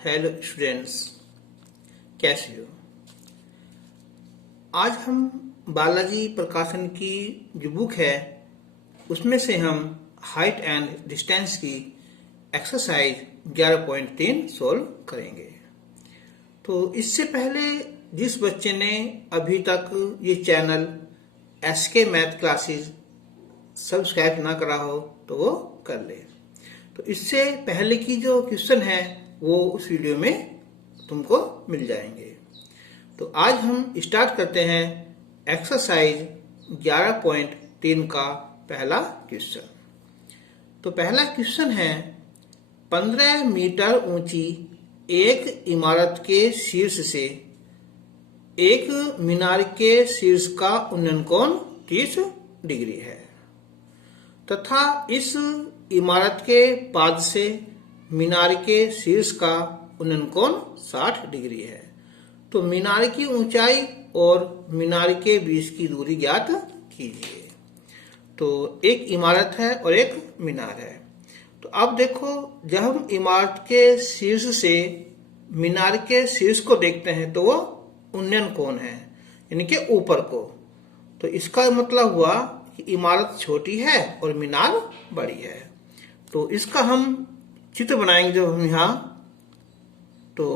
Hello students, कैसे हो। आज हम बालाजी प्रकाशन की जो बुक है उसमें से हम हाइट एंड डिस्टेंस की एक्सरसाइज 11.3 सॉल्व करेंगे। तो इससे पहले जिस बच्चे ने अभी तक ये channel SK math classes subscribe ना करा हो तो वो कर ले। तो इससे पहले की जो क्वेश्चन है वो उस वीडियो में तुमको मिल जाएंगे। तो आज हम स्टार्ट करते हैं एक्सरसाइज 11.3 का पहला क्वेश्चन। तो पहला क्वेश्चन है 15 मीटर ऊंची एक इमारत के शीर्ष से एक मीनार के शीर्ष का उन्नयन कोण 30 डिग्री है तथा इस इमारत के पाद से मीनार के शीर्ष का उन्नयन कोण 60 डिग्री है। तो मीनार की ऊंचाई और मीनार के बीच की दूरी ज्ञात कीजिए। तो एक इमारत है और एक मीनार है। तो अब देखो, जब हम इमारत के शीर्ष से मीनार के शीर्ष को देखते हैं तो वो उन्नयन कोण है, यानी कि ऊपर को। तो इसका मतलब हुआ कि इमारत छोटी है और मीनार बड़ी है। तो इसका हम चित्र बनाएंगे जब हम यहाँ। तो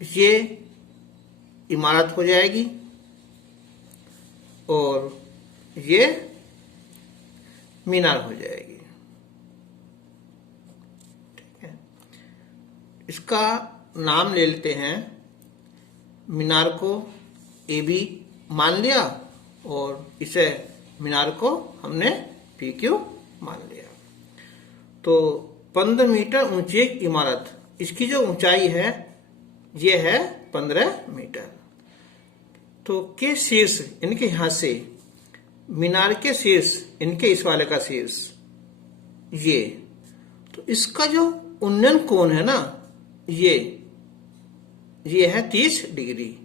ये इमारत हो जाएगी और ये मीनार हो जाएगी। ठीक है, इसका नाम ले लेते हैं। मीनार को ए बी मान लिया और इसे मीनार को हमने पी क्यू मान लिया। तो 15 मीटर ऊंची एक इमारत, इसकी जो ऊंचाई है ये है 15 मीटर। तो के शीर्ष, इनके यहां से मीनार के शीर्ष, इनके इस वाले का शीर्ष ये, तो इसका जो उन्नयन कोण है ना ये है 30 डिग्री।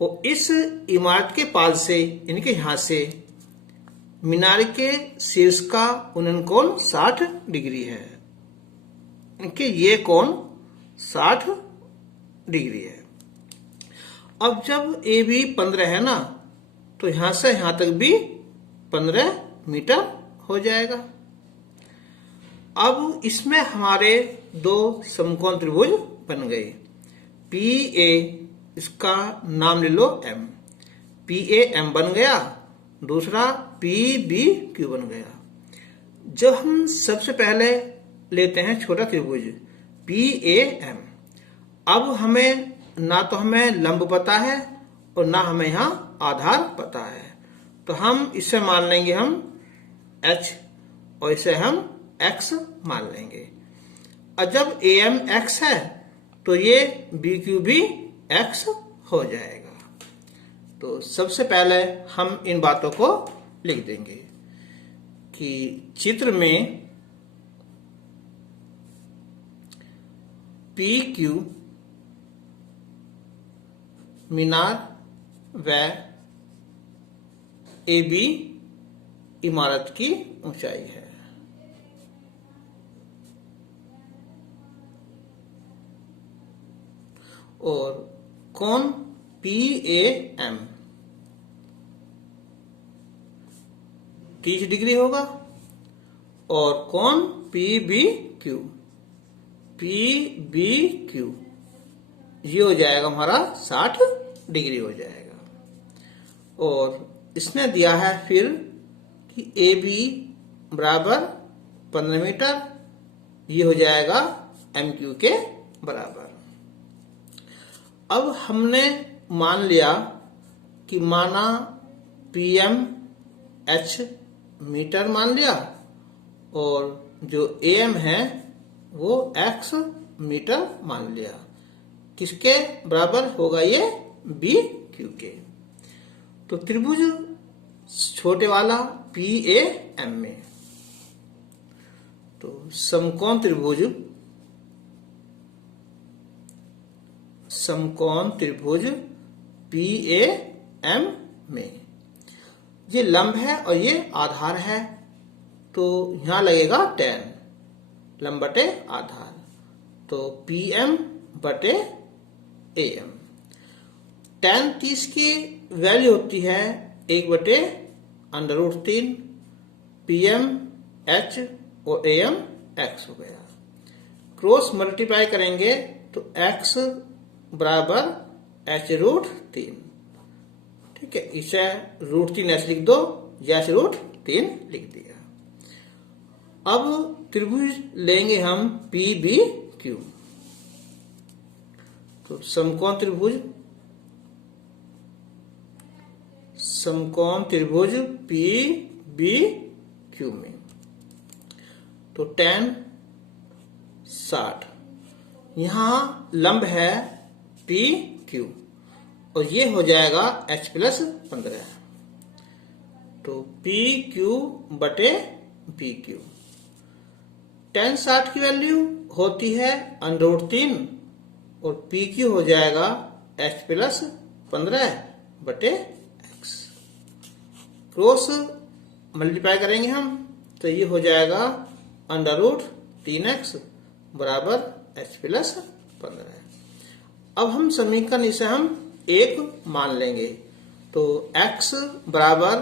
और इस इमारत के पास से, इनके यहां से मीनार के शीर्ष का उन्नयन कोण 60 डिग्री है, इनके ये कोण 60 डिग्री है। अब जब ए बी 15 है ना, तो यहां से यहां तक भी 15 मीटर हो जाएगा। अब इसमें हमारे दो समकोण त्रिभुज बन गए। पी ए, इसका नाम ले लो एम, पी ए एम बन गया। दूसरा पी बी क्यू बन गया। जब हम सबसे पहले लेते हैं छोटा त्रिभुज पी ए एम, अब हमें ना तो हमें लंब पता है और ना हमें यहाँ आधार पता है। तो हम इसे मान लेंगे हम h और इसे हम x मान लेंगे। और जब ए एम x है तो ये बी क्यू भी x हो जाएगा। तो सबसे पहले हम इन बातों को लिख देंगे कि चित्र में पी क्यू मीनार व ए बी इमारत की ऊंचाई है। और कोण पी ए एम 30 डिग्री होगा और कोण पी बी क्यू ये हो जाएगा हमारा 60 डिग्री हो जाएगा। और इसने दिया है फिर कि ए बी बराबर 15 मीटर, ये हो जाएगा एम क्यू के बराबर। अब हमने मान लिया कि माना पी एम एच मीटर मान लिया और जो ए एम है वो एक्स मीटर मान लिया। किसके बराबर होगा ये बी क्यू के। तो त्रिभुज छोटे वाला पी ए एम में, तो समकोण त्रिभुज पी ए एम में ये लंब है और ये आधार है। तो यहां लगेगा tan, लंब बटे आधार। तो PM बटे AM। tan 30 की वैल्यू होती है 1 बटे √3 PM H और AM X हो गया। क्रॉस मल्टीप्लाई करेंगे तो X बराबर H√3। ठीक है, इसे √3H लिख दो या √3 लिख दिया। अब त्रिभुज लेंगे हम PBQ। तो समकोण त्रिभुज PBQ में तो tan 60, यहां लंब है PQ और ये हो जाएगा H + 15। तो PQ बटे PQ। tan 60 की वैल्यू होती है √3 और PQ हो जाएगा H + 15 बटे X। क्रॉस मल्टीप्लाई करेंगे हम तो ये हो जाएगा √3X बराबर H + 15। अब हम समीकरण इसे हम 1 मान लेंगे तो X बराबर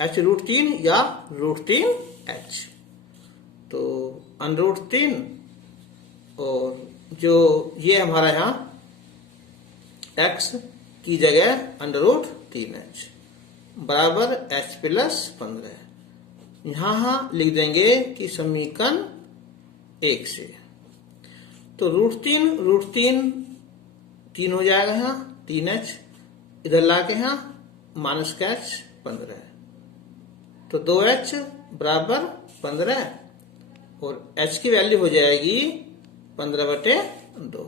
H√3 या √3H। तो √3 और जो ये हमारा यहाँ X की जगह √3H बराबर H + 15। यहाँ लिख देंगे कि समीकरण 1 से तो √3 3 हो जाएगा यहाँ 3H, इधर ला के यहाँ -H 15 तो 2H बराबर 15 और H की वैल्यू हो जाएगी 15 बटे 2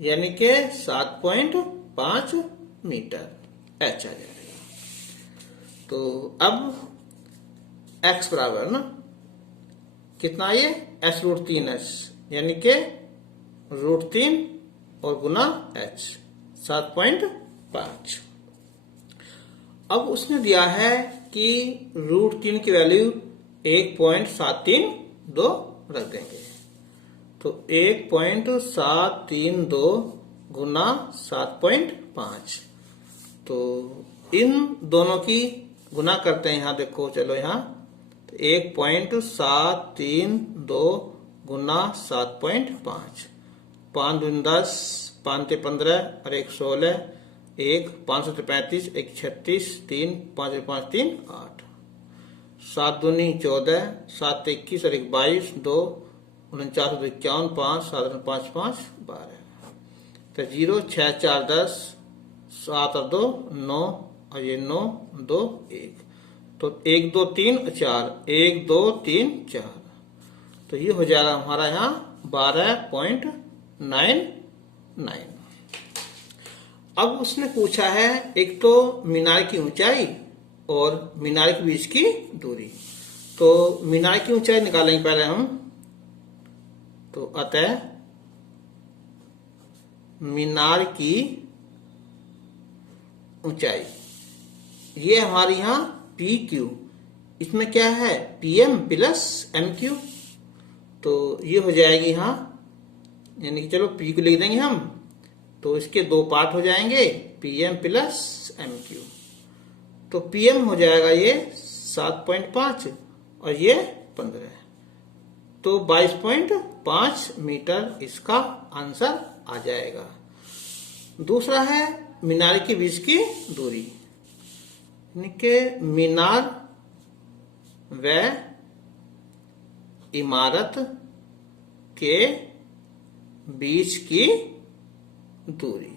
यानी कि 7.5 मीटर H आ जाएगा। तो अब X बराबर ना कितना ये H√3H यानी कि √3 और गुना H 7.5। अब उसने दिया है कि √3 की वैल्यू 1.732 रख देंगे तो 1.732 गुना 7.5। तो इन दोनों की गुना करते हैं। यहाँ देखो चलो यहाँ तो 1.732 गुना 7.5। 5 दूनी 10, 5 ते 15 और 1 16, 1 5 से 35, 1 36, 3 5 5 3 8, 7 दूनी 14, 7 ते 21 और 1 22, 2 49 2 51, 5 7 5 5 12। तो 0 6 4 10, 7 और 2 9 और ये 9 2 1 तो 1 2 3 4 1 2 3 4 तो ये हो जाएगा हमारा यहाँ 12.99। अब उसने पूछा है एक तो मीनार की ऊंचाई और मीनार के बीच की दूरी। तो मीनार की ऊंचाई निकालेंगे पहले हम। तो अतः मीनार की ऊंचाई ये हमारे यहाँ PQ, इसमें क्या है PM + MQ। तो ये हो जाएगी यहाँ यानी कि चलो PQ लिख देंगे हम तो इसके 2 पार्ट हो जाएंगे PM + MQ। तो PM हो जाएगा ये 7.5 और ये 15 तो 22.5 मीटर इसका आंसर आ जाएगा। दूसरा है मीनार के बीच की दूरी यानी कि मीनार व इमारत के बीच की दूरी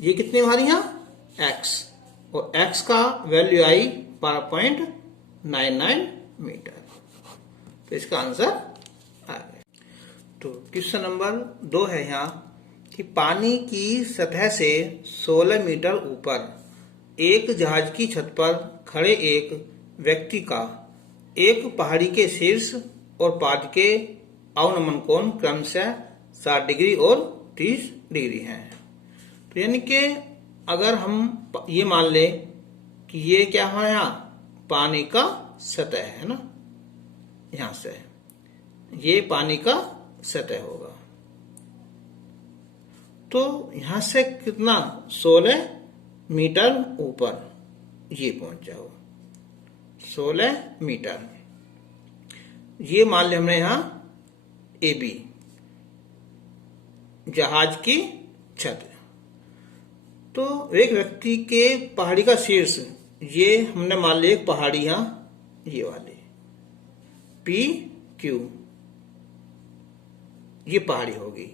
ये कितनी हमारी यहाँ X और X का वैल्यू आई 12.99 मीटर। तो इसका आंसर आ गया। तो क्वेश्चन नंबर 2 है यहाँ कि पानी की सतह से 16 मीटर ऊपर एक जहाज की छत पर खड़े एक व्यक्ति का एक पहाड़ी के शीर्ष और पाद के अवनमन कोण क्रमशः 60 डिग्री और 30 डिग्री हैं। तो यानी कि अगर हम ये मान लें कि ये क्या है यहाँ पानी का सतह है ना, यहां से ये पानी का सतह होगा तो यहां से कितना 16 मीटर ऊपर ये पहुंच जाओ, 16 मीटर। ये मान लिया हमने यहां ए बी, जहाज की छत। तो एक व्यक्ति के पहाड़ी का शीर्ष, ये हमने मान लिया एक पहाड़ी यहां ये वाली पी क्यू, ये पहाड़ी होगी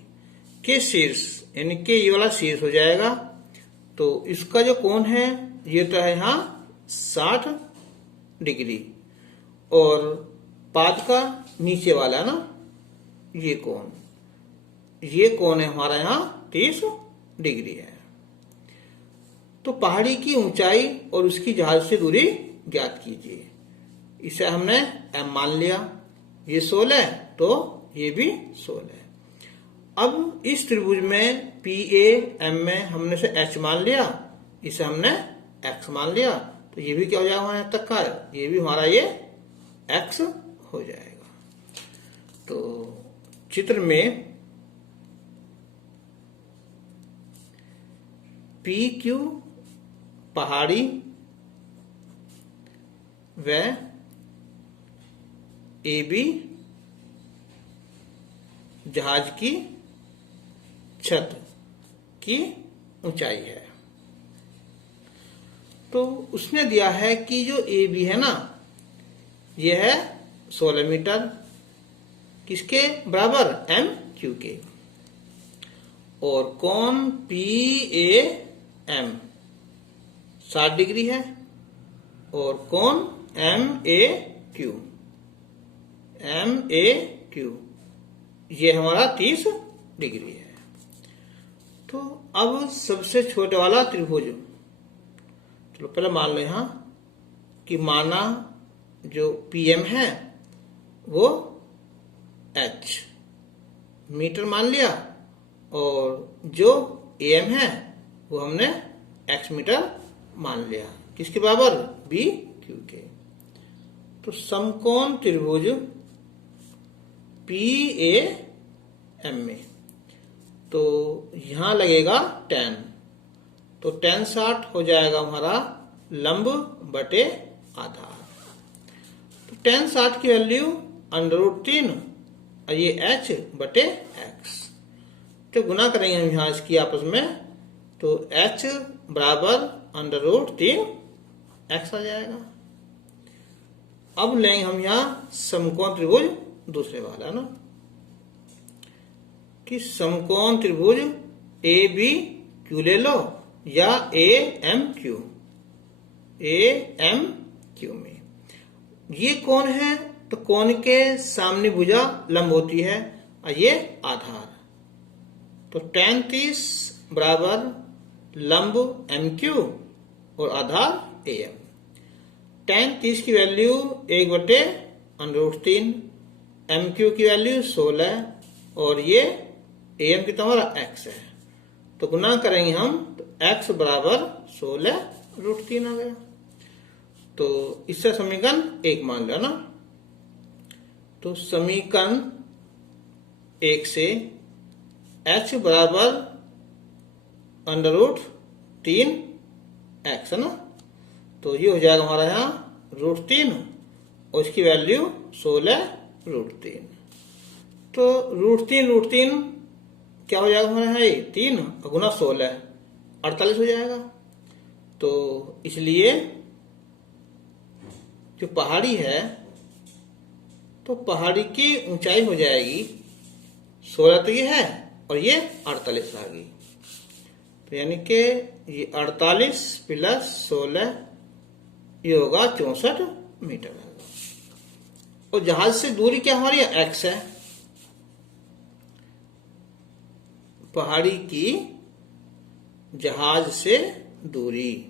के शीर्ष, यानी कि ये वाला शीर्ष हो जाएगा। तो इसका जो कोण है ये तो है यहां 60 डिग्री, और पाद का नीचे वाला है ना ये कोण है हमारा यहां 30 डिग्री है। तो पहाड़ी की ऊंचाई और उसकी जहाज से दूरी ज्ञात कीजिए। इसे हमने m मान लिया, ये 16 तो ये भी 16। अब इस त्रिभुज में पी ए एम में हमने से h मान लिया, इसे हमने x मान लिया, तो ये भी क्या हो जाएगा यहां तक का, ये भी हमारा ये x हो जाएगा। तो चित्र में पी क्यू पहाड़ी व ए बी जहाज की छत की ऊंचाई है। तो उसने दिया है कि जो ए बी है ना यह है 16 मीटर, किसके बराबर एम क्यू के, और कोण पी ए एम 60 डिग्री है, और कोण एम ए क्यू ये हमारा 30 डिग्री है। तो अब सबसे छोटे वाला त्रिभुज, चलो पहले मान लो यहां कि माना जो पीएम है वो h मीटर मान लिया, और जो एम है वो हमने x मीटर मान लिया, किसके बराबर बी क्यू के। तो समकोण त्रिभुज पी ए एम में, तो यहां लगेगा tan, तो tan 60 हो जाएगा हमारा लंब बटे आधार। तो tan 60 की वैल्यू √3 और ये h बटे x, तो गुना करेंगे हम यहां इसकी आपस में, तो h बराबर √3 x आ जाएगा। अब लेंगे हम यहां समकोण त्रिभुज दूसरे वाला ना, कि समकोण त्रिभुज ए बी क्यू ले लो या ए एम क्यू में ये कोण है, तो कोण के सामने भुजा लंब होती है और ये आधार, तो tan 30 बराबर लंब एम क्यू और आधार ए एम। tan 30 की वैल्यू 1/√3, एम क्यू की वैल्यू 16, और ये एम की तो हमारा x है, तो गुना करेंगे हम, तो x बराबर 16√3 आ गया। तो इससे समीकरण 1 मान लिया ना। तो समीकरण 1 से h बराबर √3x है ना, तो ये हो जाएगा हमारा यहाँ √3 और इसकी वैल्यू 16√3। तो √3 क्या हो जाएगा हमारे यहाँ 3 और गुना 16 48 हो जाएगा। तो इसलिए जो पहाड़ी है, तो पहाड़ी की ऊंचाई हो जाएगी 16 तो ये है और ये 48 आ गई, तो यानी कि ये 48 + 16 ये होगा 64 मीटर। और जहाज से दूरी क्या हमारी x है, पहाड़ी की जहाज से दूरी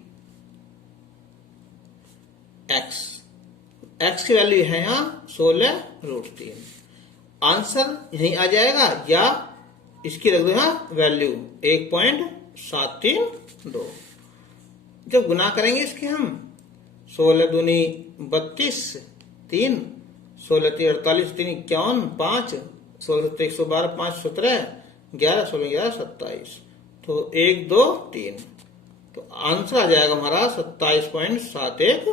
x की वैल्यू है यहाँ 16√3। आंसर यहीं आ जाएगा, या इसकी रख दो यहाँ वैल्यू 1.732। जब गुना करेंगे इसके हम 16 दूनी 32, 3 16 3 48 3 51 5 16 112 5 17 11 16 11 27 तो 1 2 3, तो आंसर आ जाएगा हमारा 27.71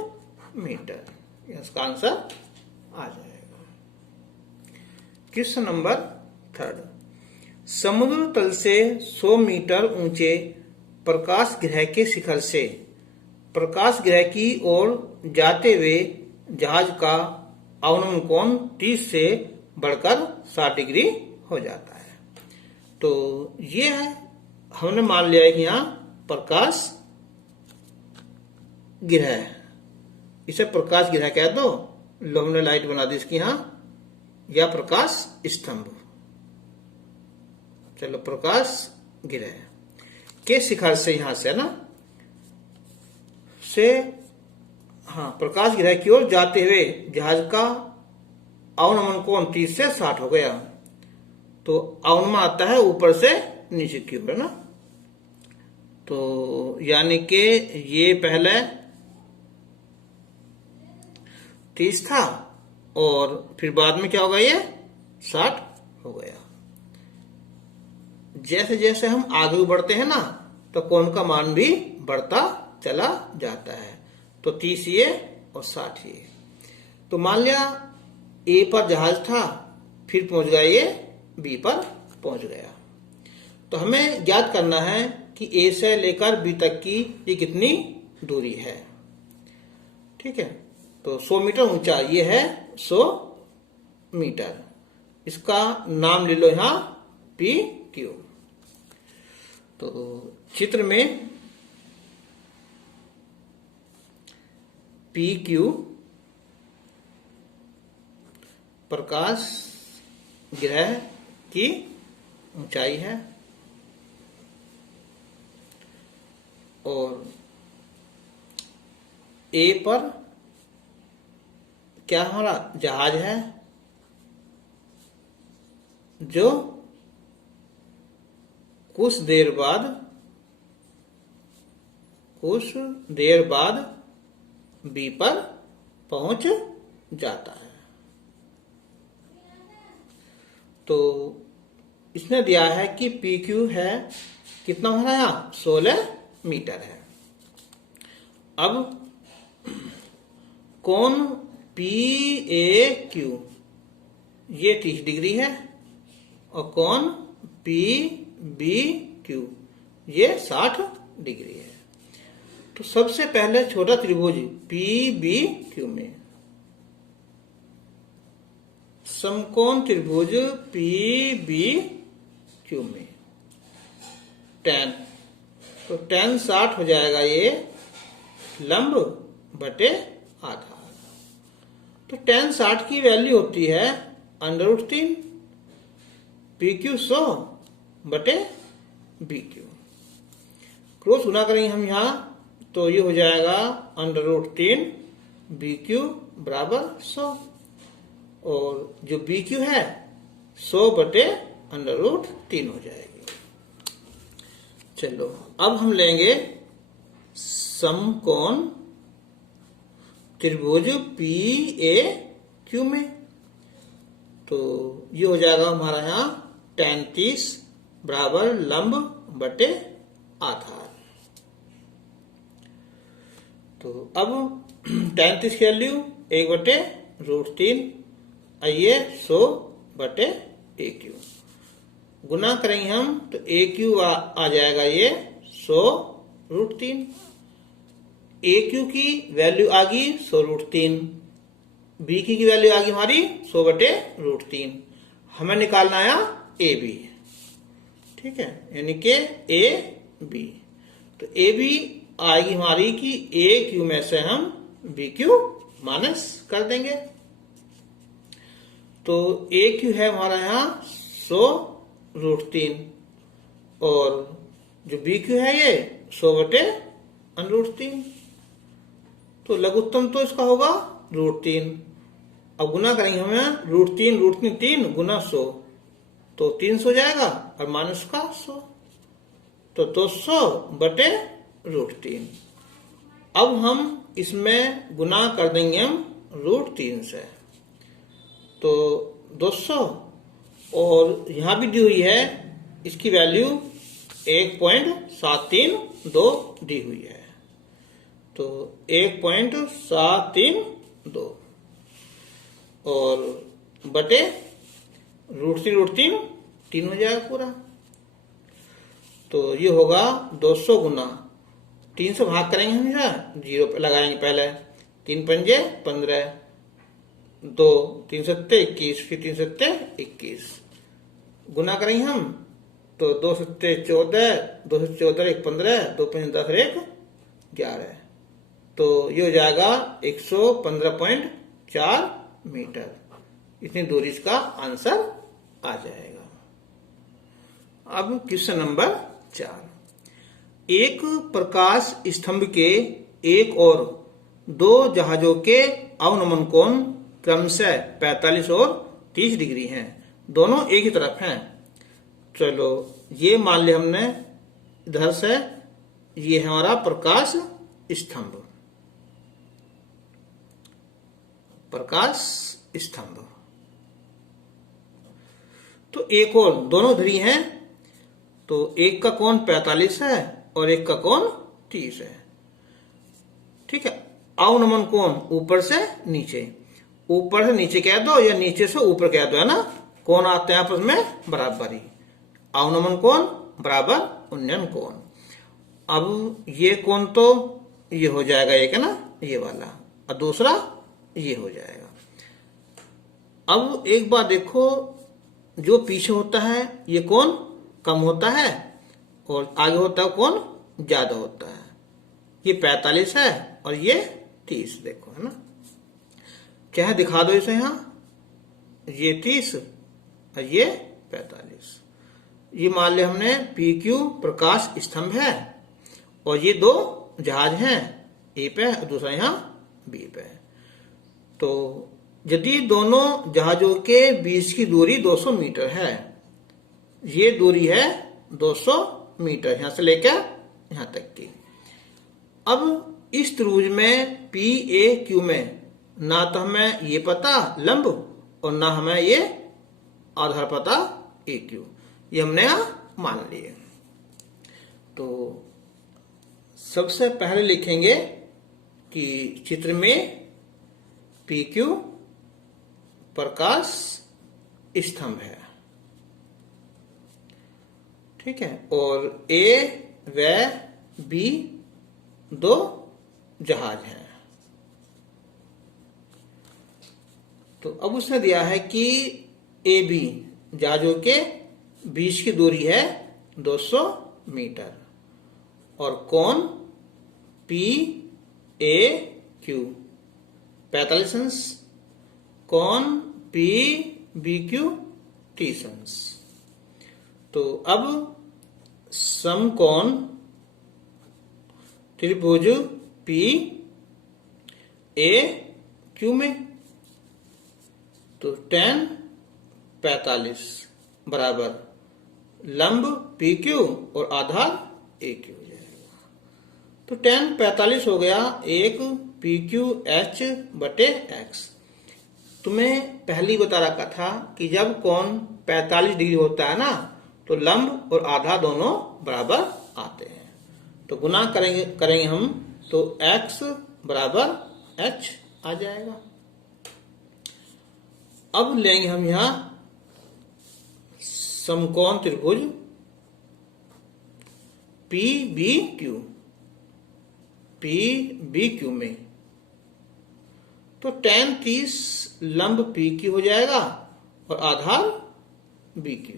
मीटर। इसका आंसर आ जाएगा। क्वेश्चन नंबर 3, समुद्र तल से 100 मीटर ऊंचे प्रकाश गृह के शिखर से प्रकाश गृह की ओर जाते हुए जहाज का अवनमन कोण 30 से बढ़कर 60 डिग्री हो जाता है। तो ये है, हमने मान लिया है कि यहाँ प्रकाश गृह, इसे प्रकाश गृह कह दो, लो हमने लाइट बना दी इसकी यहाँ, या प्रकाश स्तंभ। चलो, प्रकाश गृह के शिखर से, यहां से ना से, हाँ, प्रकाश गृह की ओर जाते हुए जहाज का अवनमन कोण 30 से 60 हो गया। तो अवनमन आता है ऊपर से नीचे की ओर ना, तो यानी कि ये पहले 30 था और फिर बाद में क्या होगा, ये 60 हो गया। जैसे जैसे हम आगे बढ़ते हैं ना, तो कोण का मान भी बढ़ता चला जाता है। तो 30 ये और 60 ये। तो मान लिया ए पर जहाज था, फिर पहुंच गया ये बी पर पहुंच गया। तो हमें ज्ञात करना है कि ए से लेकर बी तक की ये कितनी दूरी है। ठीक है, तो 100 मीटर ऊंचा ये है 100 मीटर। इसका नाम ले लो यहां पी क्यू। तो चित्र में पी क्यू प्रकाश गृह की ऊंचाई है और ए पर क्या हमारा जहाज है जो कुछ देर बाद बी पर पहुंच जाता है। तो इसने दिया है कि पी क्यू है कितना हमारा यहाँ 16 मीटर है। अब कोण पी ए क्यू ये 30 डिग्री है और कोण पी बी क्यू ये 60 डिग्री है। तो सबसे पहले छोटा त्रिभुज पी बी क्यू में समकोण त्रिभुज पी बी क्यू में tan, तो tan 60 हो जाएगा ये लंब बटे आधार। तो tan 60 की वैल्यू होती है √3 पी क्यू 100 बटे बी क्यू। क्रॉस गुना करेंगे हम यहाँ, तो ये हो जाएगा √3 बी क्यू बराबर 100 और जो बी क्यू है 100 बटे √3 हो जाएगी। चलो, अब हम लेंगे समकोण त्रिभुज पी ए क्यू में। तो ये हो जाएगा हमारा यहाँ tan 30 बराबर लंब बटे आधार। तो अब tan 30 की वैल्यू 1 बटे √3, आइए 100 बटे ए क्यू गुना करेंगे हम, तो ए क्यू आ जाएगा ये 100 √3। ए क्यू की वैल्यू आ गई 100 √3, बी की वैल्यू आ गई हमारी 100 बटे √3। हमें निकालना आया ए बी। ठीक है, यानी कि ए बी। तो ए बी आएगी हमारी कि ए क्यू में से हम बी क्यू माइनस कर देंगे। तो ए क्यू है हमारा यहाँ 100 √3 और जो बी क्यू है ये 100 बटे √3। तो लघुत्तम तो इसका होगा √3। अब गुना करेंगे हमें √3 3 गुना 100, तो 300 हो जाएगा और माइनस का 100, तो 200 बटे √3। अब हम इसमें गुना कर देंगे हम √3 से, तो 200 और यहां भी दी हुई है इसकी वैल्यू 1.732 दी हुई है। तो 1.732 और बटे √3 3 हो जाएगा पूरा। तो ये होगा 200 गुना 3 से भाग करेंगे हम, यहाँ 0 पे लगाएंगे पहले। 3 पंजे 15, 2 3 सत्ते 21, फिर 3 सत्ते 21 गुना करेंगे हम। तो 2 सत्ते 14, 2 से 14 1 15, 2 5 10 1 11। तो ये हो जाएगा 115.4 मीटर। इतनी दूरी इसका आंसर आ जाएगा। अब क्वेश्चन नंबर 4। एक प्रकाश स्तंभ के एक और 2 जहाजों के अवनमन कोण क्रमशः 45 और 30 डिग्री हैं। दोनों एक ही तरफ हैं। चलो ये मान लिया हमने, इधर से ये है हमारा प्रकाश स्तंभ। प्रकाश स्तंभ तो एक और दोनों धरी हैं। तो एक का कोण 45 है और एक का कोण 30 है। ठीक है। अवनमन कोण ऊपर से नीचे, ऊपर से नीचे कह दो या नीचे से ऊपर कह दो, है ना। कोण आते हैं आपस में बराबरी। अवनमन कोण बराबर उन्नयन कोण। अब ये कोण तो ये हो जाएगा एक, है ना, ये वाला, और दूसरा ये हो जाएगा। अब एक बात देखो, जो पीछे होता है ये कोण कम होता है और आगे होता है कोण ज्यादा होता है। ये 45 है और ये 30, देखो, है ना। क्या है, दिखा दो इसे यहां। ये 30 और ये 45। ये मान लिया हमने PQ प्रकाश स्तंभ है और ये 2 जहाज हैं, ए पे और दूसरा यहां बी पे। तो यदि दोनों जहाजों के बीच की दूरी 200 मीटर है, ये दूरी है 200 मीटर यहां से लेकर यहां तक की। अब इस त्रिभुज में PAQ में ना तो हमें ये पता लंब और ना हमें ये आधार पता AQ, ये हमने यहां मान लिए। तो सबसे पहले लिखेंगे कि चित्र में PQ प्रकाश स्तंभ है, ठीक है, और A व B 2 जहाज हैं। तो अब उसने दिया है कि AB जहाजों के बीच की दूरी है 200 मीटर और कोण PAQ 45 अंश, कोण PBQ 30 अंश। तो अब समकोण त्रिभुज PAQ में तो tan 45 बराबर लंब PQ और आधार AQ हो जाएगा। तो tan 45 हो गया 1 PQH बटे x। तुम्हें पहले बता रखा था कि जब कोण 45 डिग्री होता है ना, तो लंब और आधा दोनों बराबर आते हैं। तो गुना करेंगे हम, तो x बराबर h आ जाएगा। अब लेंगे हम यहां समकोण त्रिभुज PBQ में तो tan 30 लंब PQ हो जाएगा और आधार BQ।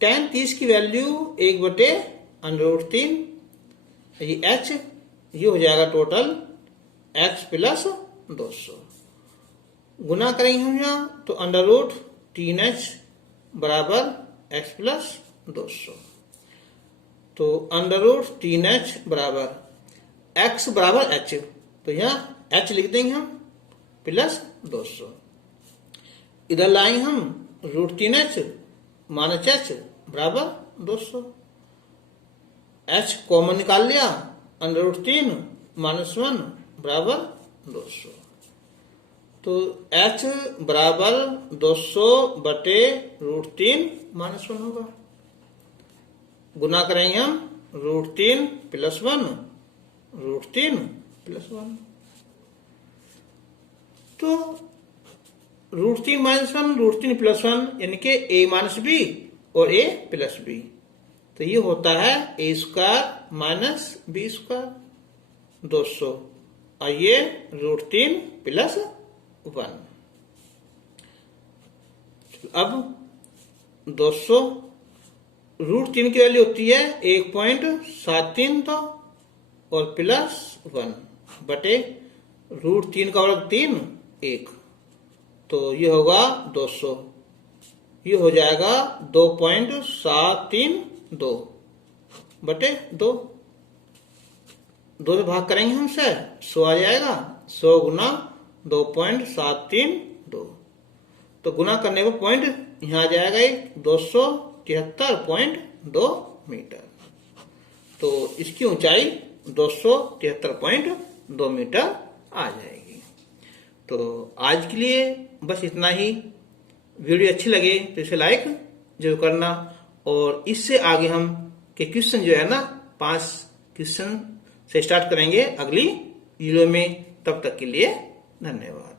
tan 30 की वैल्यू 1/√3, ये h, ये हो जाएगा टोटल x प्लस 200। गुना करेंगे हम यहाँ तो √3h बराबर x प्लस 200। तो √3h बराबर x बराबर h, तो यहाँ h लिख देंगे हम प्लस 200। इधर लाएंगे हम √3h माइनस h बराबर 200। h कॉमन निकाल लिया, √3 माइनस 1 बराबर 200। तो h बराबर 200 बटे √3 माइनस 1 होगा। गुना करेंगे हम √3 + 1 √3 + 1। तो √3 - 1 √3 + 1 यानी कि a - b और a + b। तो ये होता है a² - b² 200 और ये √3 + 1। अब 200 √3 की वैल्यू होती है 1.732 और +1 बटे √3 का वर्ग 3 1। तो ये होगा 200, ये हो जाएगा 2.732 बटे 2। 2 से भाग करेंगे हम से 100 आ जाएगा। 100 गुना 2.732 तो गुना करने पर पॉइंट यहाँ आ जाएगा 273.2 मीटर। तो इसकी ऊंचाई 273.2 मीटर आ जाएगी। तो आज के लिए बस इतना ही। वीडियो अच्छी लगे तो इसे लाइक जरूर करना और इससे आगे हम के क्वेश्चन जो है ना 5 क्वेश्चन से स्टार्ट करेंगे अगली वीडियो में। तब तक के लिए धन्यवाद।